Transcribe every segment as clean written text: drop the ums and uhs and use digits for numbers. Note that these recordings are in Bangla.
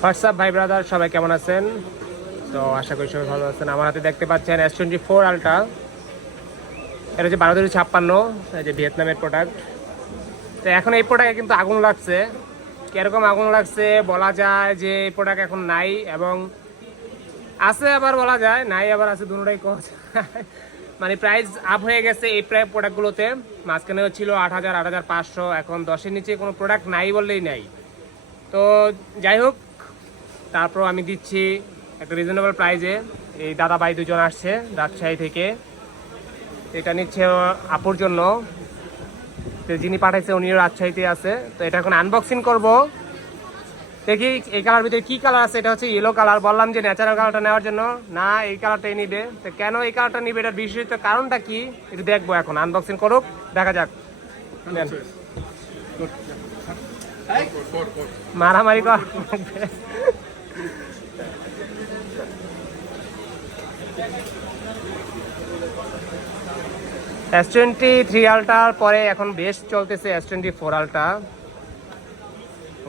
হোয়াটসঅ্যাপ ভাই ব্রাদার, সবাই কেমন আছেন? তো আশা করি সবাই ভালো আছেন। আমার হাতে দেখতে পাচ্ছেন S24 আলট্রা। এটা হচ্ছে 1256, এই যে ভিয়েতনামের প্রোডাক্ট। তো এখন এই প্রোডাক্টে কিন্তু আগুন লাগছে। কীরকম আগুন লাগছে বলা যায় যে এই প্রোডাক্ট এখন নাই, এবং আছে আবার বলা যায় নাই, আবার আছে, দুটোটাই কজ। মানে প্রাইস আপ হয়ে গেছে এই প্রায় প্রোডাক্টগুলোতে। মাঝখানে ছিল 8,000, 8,500, এখন 10-এর নিচে কোনো প্রোডাক্ট নাই বললেই নাই। তো যাই হোক, তারপর আমি দিচ্ছি একটা রিজনেবল প্রাইসে। এই দাদা ভাই দুজন আসছে রাজশাহী থেকে, এটা নিচ্ছে আপুর জন্য। তো যিনি পাঠাইছে উনিও রাজশাহীতে আছে। তো এটা এখন আনবক্সিং করব। দেখি এই কালার ভিতরে কি কালার আছে। এটা হচ্ছে ইয়েলো কালার। বললাম যে ন্যাচারাল কালারটা নেওয়ার জন্য, না এই কালারটাই নিবে। তো কেন এই কালারটা নিবে, এটার বিশেষত কারণটা কি একটু দেখবো। এখন আনবক্সিং করুক, দেখা যাক। মারামারি কর। S23 আলট্রার পরে এখন বেস্ট চলতেছে S24 আলট্রা।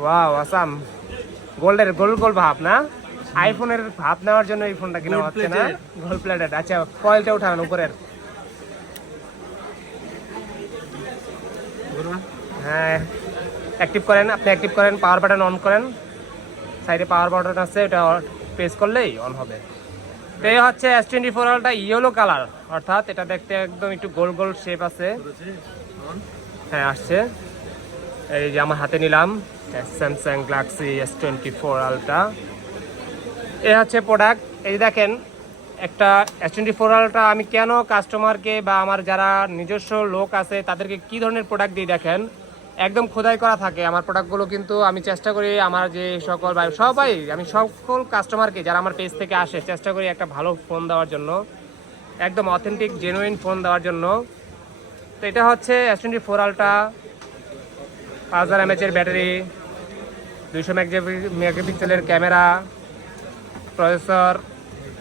ওয়াও আসাম, গোল্ডের গোল গোল ভাব না, আইফোনের ভাব নেওয়ার জন্য এই ফোনটা কিনা হচ্ছে না। Gold plated. আচ্ছা, কয়েলটা উঠান উপরের। হ্যাঁ, অ্যাক্টিভ করেন, আপনি অ্যাক্টিভ করেন, পাওয়ার বাটন অন করেন। সাইডে পাওয়ার বাটন আছে, এটা প্রেস করলেই অন হবে। তো এই হচ্ছে S24 আলট্রা ইয়েলো কালার, অর্থাৎ এটা দেখতে একদম একটু গোল গোল শেপ আছে। হ্যাঁ আসছে, এই যে আমার হাতে নিলাম স্যামসাং গ্যালাক্সি S24 আলট্রা। এই হচ্ছে প্রোডাক্ট। এই দেখেন, একটা S24 আলট্রা আমি কেন কাস্টমারকে বা আমার যারা নিজস্ব লোক আছে তাদেরকে কি ধরনের প্রোডাক্ট দিই দেখেন, একদম খোদাই করা থাকে আমার প্রোডাক্টগুলো। কিন্তু আমি চেষ্টা করি আমার যে সকল সবাই, আমি সকল কাস্টমারকে যারা আমার পেজ থেকে আসে চেষ্টা করি একটা ভালো ফোন দেওয়ার জন্য, একদম অথেন্টিক জেনুইন ফোন দেওয়ার জন্য। তো এটা হচ্ছে S24 আলট্রা, 5000 mAh ব্যাটারি, 200 মেগাপিক্সেলের ক্যামেরা, প্রসেসর,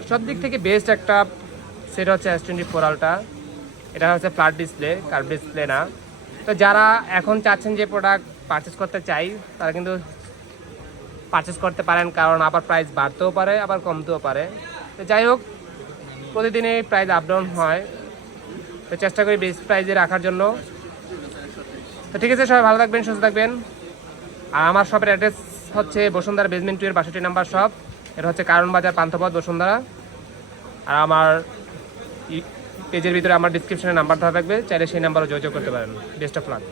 সব দিক থেকে বেস্ট একটা সেট হচ্ছে S24 আলট্রা। এটা হচ্ছে ফ্ল্যাট ডিসপ্লে, কার্ভ ডিসপ্লে না। তো যারা এখন চাচ্ছেন যে প্রোডাক্ট পারচেস করতে চাই, তারা কিন্তু পারচেস করতে পারেন, কারণ আবার প্রাইস বাড়তেও পারে আবার কমতেও পারে। তো যাই হোক, প্রতিদিনই প্রাইস আপ ডাউন হয়, তো চেষ্টা করি বেস্ট প্রাইসে রাখার জন্য। তো ঠিক আছে, সবাই ভালো থাকবেন, সুস্থ থাকবেন। আর আমার শপের অ্যাড্রেস হচ্ছে বসুন্ধরা বেসমেন্ট 2 এর 62 নাম্বার শপ। এটা হচ্ছে কারণ বাজার, পান্থপথ, বসুন্ধরা। আর আমার পেজের ভিতরে আমার ডিসক্রিপশনে নাম্বার দেওয়া থাকবে, চাইলে সেই নাম্বারও যোগাযোগ করতে পারেন। Best of luck.